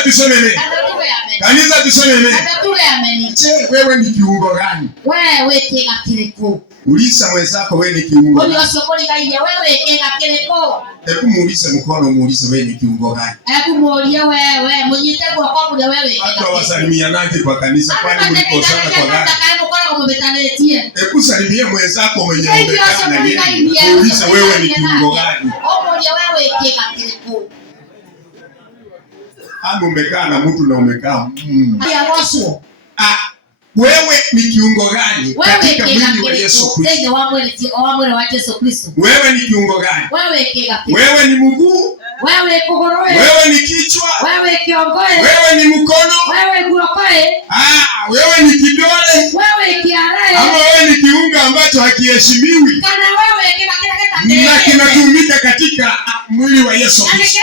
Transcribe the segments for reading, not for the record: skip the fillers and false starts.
Kanisa tuseme nini? Kanisa tuseme nini? Je, wewe ni kiungo gani? Wewe kega kireko. Uliza mwenzako wewe ni kiungo gani? Wewe kega kireko. Hebu muulize mkono, muulize wewe ni kiungo gani? Hebu muulize wewe, mwenyete kwa kwa wewe. Watu wasalimianaje kwa kanisa kwani mlikosana kwa gani? Hebu salimia mwenzako mwenye umekana yeye. Muulize wewe ni kiungo gani? Wewe kega kireko. Hapo umekaa na mtu na umekaa. Wewe ni kiungo gani katika mwili wa Yesu Kristo? Wewe ni kiungo gani? Wewe ni mguu? Wewe ni kichwa? Wewe ni mkono? Wewe ni kidole? Ama wewe ni kiungo ambacho hakiheshimiwi na kinatumika katika mwili wa Yesu Kristo?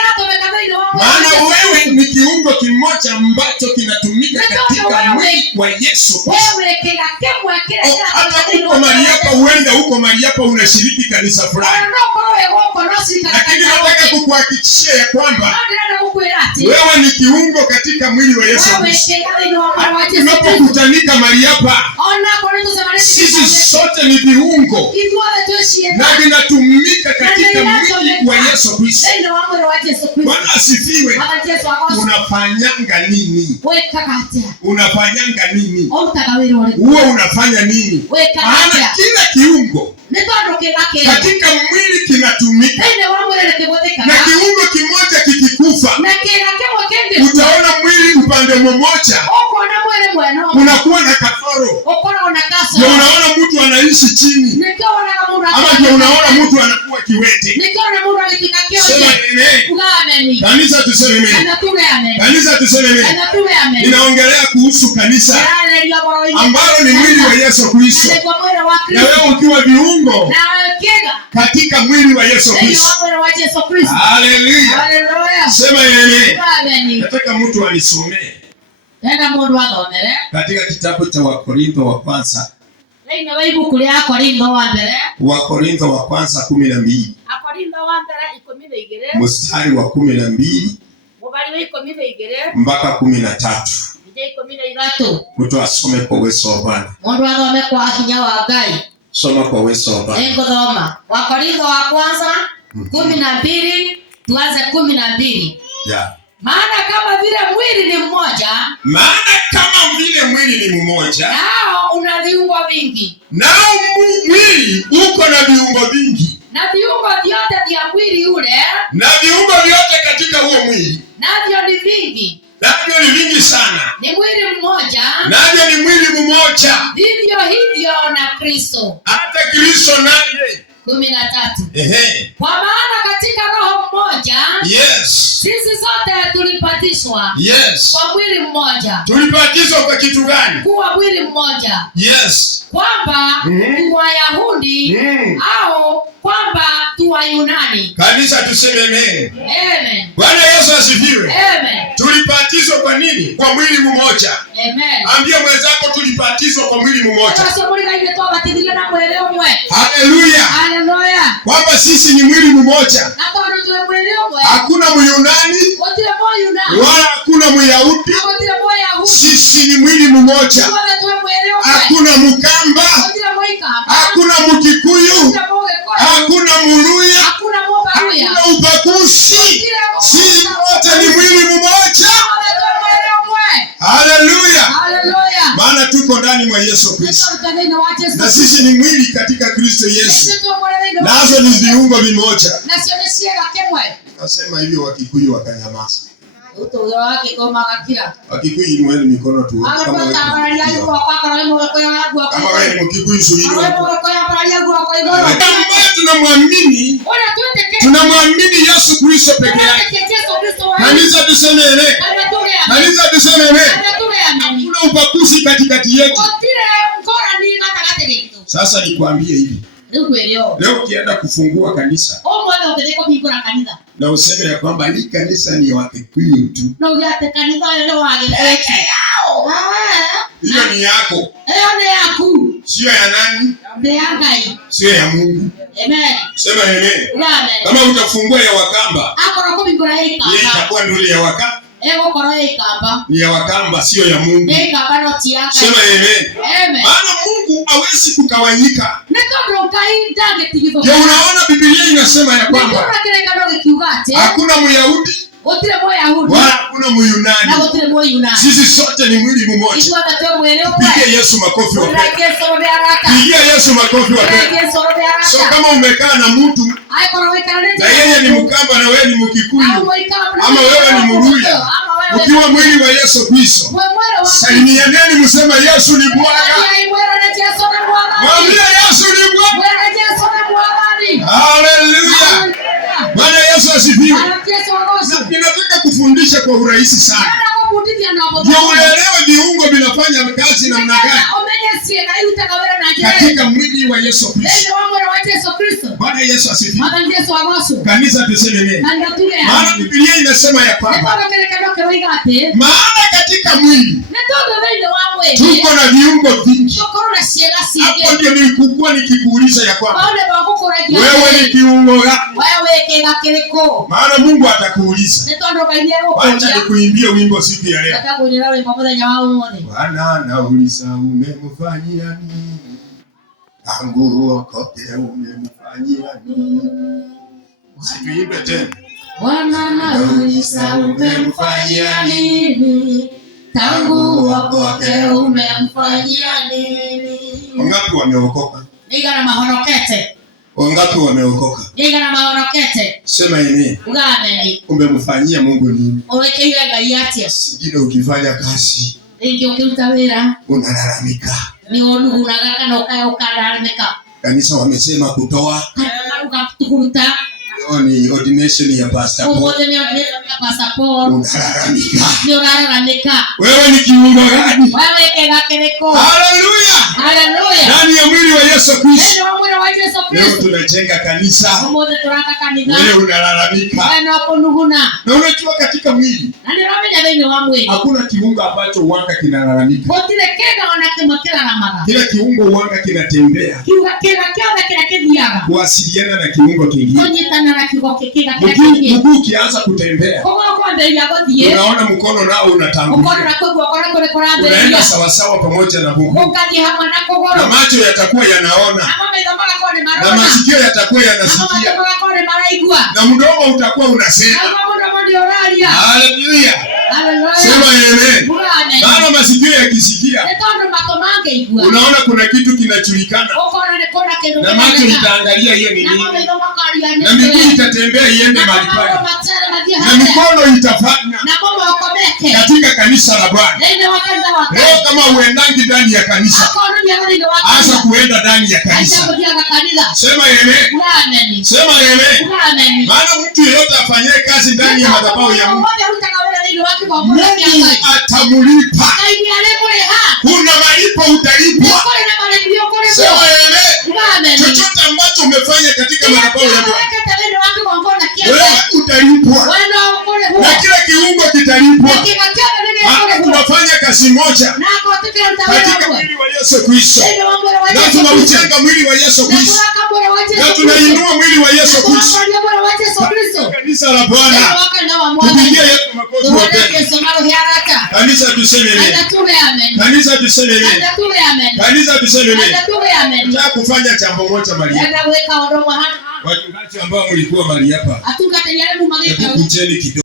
Maana wewe ni kiungo kimoja ambacho kinatumika katika mwili wa Yesu Kristo. Hata uko mahali hapa, uenda uko mahali hapa unashiriki kanisa fulani, lakini nataka kukuhakikishia ya kwamba wewe ni kiungo katika mwili wa Yesu Kristo. Tunapokutanika mahali hapa, sisi sote ni viungo na vinatumika katika mwili wa Yesu Kristo. Bwana asifiwe. Unafanyanga nini? Unafanyanga nini? Uwe unafanya nini? Maana kila kiungo katika mwili kinatumika, na kiungo kimoja kikikufa, utaona mwili upande mmoja unakuwa na kasoro. Ndio unaona mtu anaishi chini, ama ndio unaona mtu anakuwa kiwete. Sema amen. Kanisa tuseme amen. Kanisa tuseme amen. Ninaongelea kuhusu kanisa ambalo ni mwili wa Yesu Kristo, na wewe ukiwa viungo katika mwili wa Yesu Kristo. Haleluya. Sema amen. Nataka mtu anisomee katika kitabu cha Wakorintho wa kwanza. Wakorintho wa kwanza 12. Mstari wa 12 mpaka 13. Mtu asome kwa uwezo wa Bwana. Soma kwa uwezo wa Bwana. Wakorintho wa kwanza 12 tuanze 12. Yeah. Maana kama vile mwili ni mmoja, nao una viungo vingi. Nao mwili uko na viungo vingi. Na viungo vyote vya mwili ule, na viungo vyote katika huo mwili, navyo ni vingi. Navyo ni vingi sana. Ni mwili mmoja. Navyo ni mwili mmoja. Vivyo hivyo na Kristo. Hata Kristo naye. 13. Kwa maana katika roho mmoja, yes, sisi sote tulibatizwa, yes, kwa mwili mmoja. Tulibatizwa kwa kitu gani? Kuwa mwili mmoja. Yes. Kwamba tu Wayahudi au kwamba tu Wayunani. Kanisa tuseme amen. Amen. Bwana Yesu asifiwe. Amen. Tulibatizwa kwa nini? Kwa mwili mmoja. Amen. Ambia mwenzako tulibatizwa kwa mwili mmoja. Haleluya. Haleluya. Kwamba sisi ni mwili mmoja. Hakuna Myunani wala hakuna Myahudi. Sisi ni mwili mmoja. Hakuna Mkamba, hakuna Mkikuyu, hakuna Muluya, hakuna ubaguzi. Sisi wote ni mwili mmoja. Haleluya. Maana tuko ndani mwa Yesu Kristo, na sisi ni mwili katika Kristo Yesu, nazo ni viungo vimoja. Nasema hivyo Wakikuyu wakanyamaza. Wakikuyu inueni mikono tu. Kama wewe ni Mkikuyu suhiwa. Tunamwamini Yesu Kristo peke yake. Kanisa tuseme amen. Kanisa tuseme amen. Hakuna ubaguzi katikati yetu. Sasa nikwambie hivi. Leo ukienda kufungua kanisa, na useme ya kwamba hii kanisa ni ya Wakikuyu tu, hiyo ni yako. Sio ya nani? Sio ya Mungu. Sema amen. Kama utafungua ya Wakamba, yeye itakuwa ndio ya Wakamba. ni ya Wakamba, sio ya Mungu. Sema amen. Maana Mungu hawezi kugawanyika. Je, unaona Biblia inasema ya kwamba hakuna Myahudi wala hakuna Myunani. Sisi sote ni mwili mmoja. Pigia Yesu makofi wapenda. Pigia Yesu makofi wapenda. So kama umekaa na mtu na yeye ni Mkamba na wewe ni Mkikuyu ama wewe ni Mluhya, ukiwa mwili wa Yesu Kristo, salimianeni msema Yesu ni Bwana. Mwambie Yesu ni Bwana. Haleluya. Bwana Yesu asifiwe. Ninataka kufundisha kwa urahisi sana. Ndio uelewe viungo vinafanya kazi namna gani katika mwili wa Yesu Kristo. Bwana Yesu asifiwe. Kanisa tuseme nini? Maana Biblia inasema ya kwamba maana katika mwili tuko na viungo vingi. Hapo ndio nilikuwa nikikuuliza ya kwamba wewe ni kiungo gani? Maana Mungu atakuuliza. Acha nikuimbie wimbo siku ya leo. Bwana anauliza umemfanyia nini? Tangu uokoke umemfanyia nini? Situimbe tena. Bwana anauliza umemfanyia nini? Tangu uokoke umemfanyia nini? Wangapi wameokoka? Nigana mahonokete. Wangapi wameokoka? Nigana mahonokete. Sema yeye. Ugane. Umemfanyia Mungu nini? Owekeyo ngai yatia. Singine ukifanya kazi. Ndio ukimtawira. Unalalamika. Ni unaga kana ukalalamika. Kanisa wamesema kutoa. Ukatukuruta. Ni ordination ya pastor. Unalalamika. Wewe ni kiungo gani? Haleluya. Ndani ya mwili wa Yesu Kristo. Leo tunajenga kanisa. Wewe unalalamika. Na unajua katika mwili hakuna kiungo ambacho huanga kinalalamika. Kila kiungo huanga kinatembea kuwasiliana na kiungo kingine. Mguu ukianza kutembea, unaona mkono nao unatangulia. Unaenda sawasawa pamoja na mguu. Na macho yatakuwa yanaona. Na masikio yatakuwa yanasikia. Na mdomo utakuwa unasema. Haleluya. Sema amen. Maana masikio yakisikia, unaona kuna kitu kinachulikana. Na macho itaangalia hiyo ni nini. Na miguu itatembea iende mahali pale. Na mikono itafanya katika kanisa la Bwana. Leo kama uendangi ndani ya kanisa, anza kuenda ndani ya kanisa. Sema amen. Sema amen. Maana mtu yeyote afanye kazi ndani ya madhabahu ya Mungu, Mungu atamulipa. Kuna malipo utalipwa. Sema amen. Chochote ambacho umefanya katika madhabahu ya Mungu, wewe utalipwa. Na kila kiungo kitalipwa. Maana tunafanya kazi moja katika mwili wa Yesu Kristo. Na tunaujenga mwili wa Yesu Kristo. Na tunainua mwili wa Yesu Kristo. Kanisa la Bwana. Tupigie Yesu makofi wapendwa. Kanisa tuseme amen. Kanisa tuseme amen. Kanisa tuseme amen. Nataka kufanya jambo moja mahali hapa. Wachungaji ambao mlikuwa mahali hapa, kujeni kidogo.